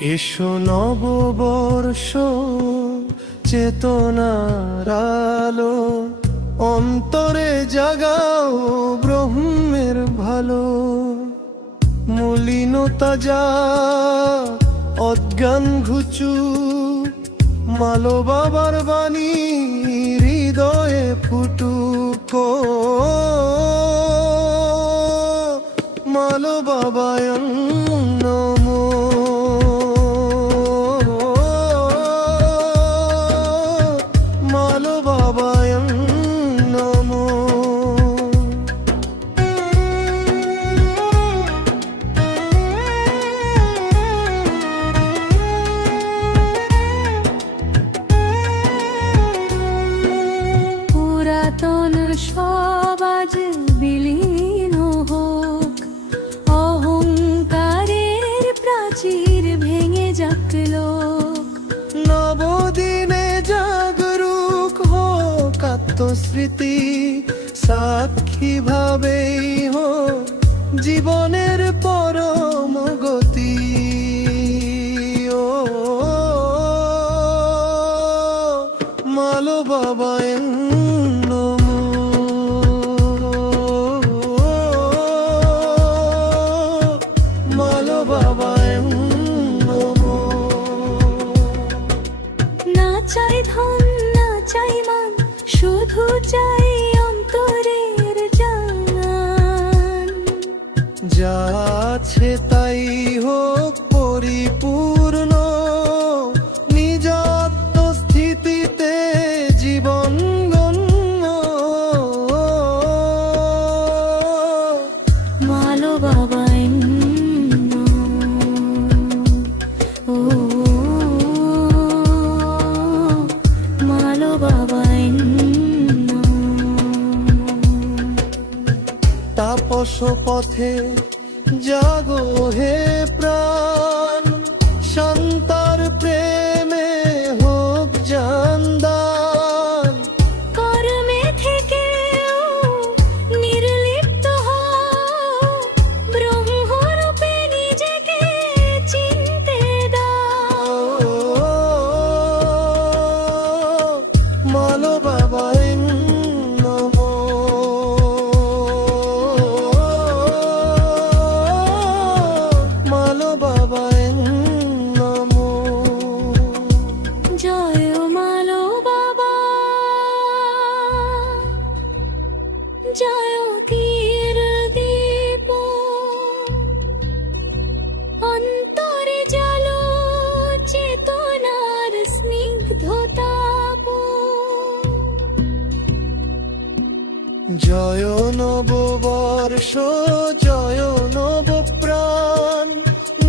এসো নববর্ষ চেতনার আলো, অন্তরে জাগাও ব্রহ্মের ভালো। মলিনতা যা অজ্ঞান ঘুচু, মালো বাবার বাণী হৃদয়ে ফুটুক। মালো বাবায় নমো, মালো বাবায় নমো। পুরাতন সব আজ বিলীন হোক, অহংকারের প্রাচীর ভেঙে যাক লোক। নবদিনে জাগরুক হোক আত্মস্মৃতি, সাক্ষী ভাবেই হোক জীবনের পরম গতি। ও মালো বাবায় নমো, মালো বাবায় নমো। না চাই ধন না চাই মান, শুধু চাই অন্তরের জান। যা আছে তাই হোক পরিপূর্ণ, নিজ আত্মস্থিতিতে জীবন গণ্য। মালো বাবায় ও মালো বাবায় তাপস পথে জাগো হে প্রাণ, শান্তার প্রেমে হোক জানদান। কর্মে থেকে নির্লিপ্ত হও, ব্রহ্মরূপে নিজেকে চিনতে দাও। মালো বাবায় নমো, মালো বাবায় নমো। জয় মালো বাবা, জয় তীর দীপ, অন্তরে জালো চেতনার স্নিগ্ধতাপ। জয় নববর্ষ, জয় নব প্রাণ,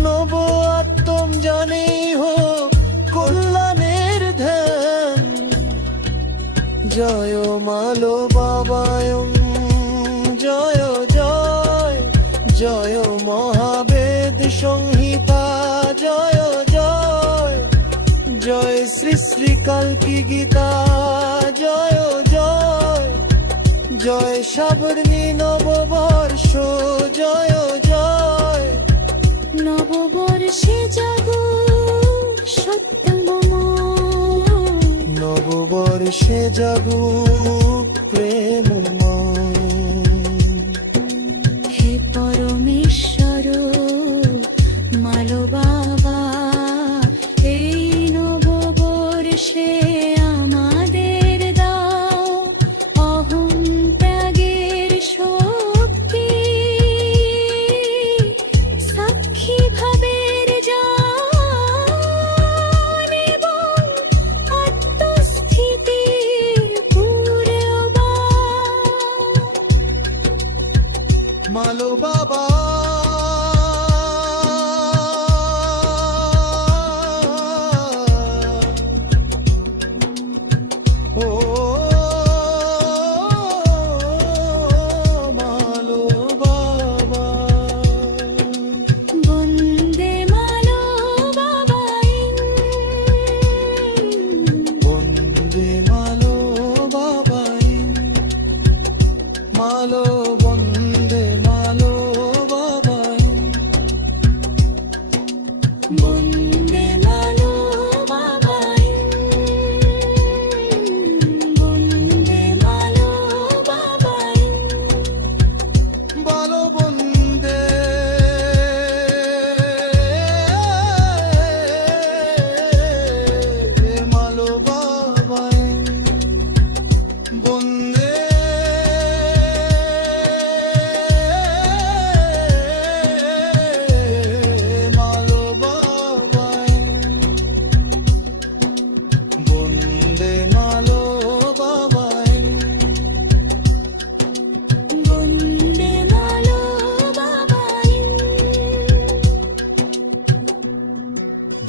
নব আত্ম জানে হোক কল্যাণের ধ্যান। জয় মালো বাবায়, জয় জয় জয় মহাবেদ সংহিতা, জয় জয় জয় শ্রী শ্রী কালকি গীতা, জয় জয় জয় সাবর্ণী নববর্ষ, জয় জয়। নববর্ষে জাগুক সত্যময়, নববর্ষে জাগুক প্রেমময়। হে পরমেশ্বর মালো বাবা, এই নববর্ষে আমাদের দাও অহং ত্যাগের শক্তি, সাক্ষী ভাবের জান এবং আত্মস্থিতির পূর্বাণ। মালো বাবা ও মালো বাবা। বন্দে মালো বাবাই, বন্দে মালো বাবাই, মালো বন্দে মালো বাবাই।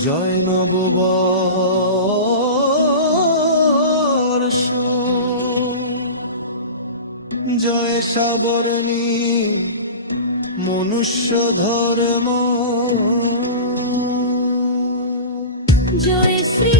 জয় নববর্ষ, জয় সাবরণী মনুষ্য ধর্ম, জয় শ্রী